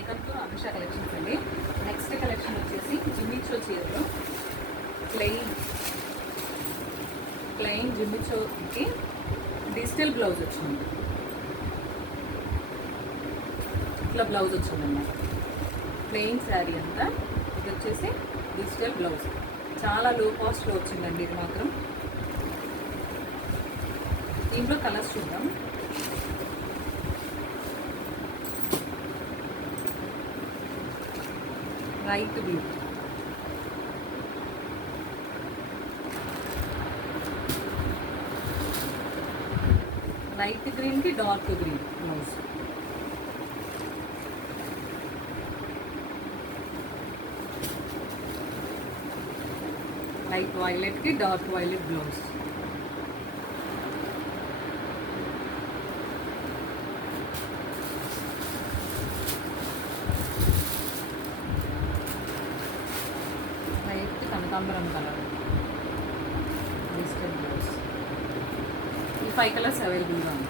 Welcome to Anusha collections అండి. Next collection వచ్చేసి జిమ్మిచో చీరలు. ప్లెయిన్ జిమ్మిచోకి డిజిటల్ బ్లౌజ్ వచ్చింది. ఇట్లా బ్లౌజ్ వచ్చిందన్నమాట. ప్లెయిన్ శారీ అంతా ఇది వచ్చేసి డిజిటల్ బ్లౌజ్. చాలా లో కాస్ట్లో వచ్చిందండి ఇది మాత్రం. దీంట్లో కలర్స్ చూద్దాం. లైట్ బ్లూ, లైట్ గ్రీన్కి డార్క్ గ్రీన్ బ్లౌజ్, లైట్ వైలెట్కి డార్క్ వైలెట్ బ్లౌజ్, కనకాంబరం కలర్ డిజిటల్ బ్లౌజ్. ఈ 5 కలర్స్ అవైలబుల్గా ఉంది.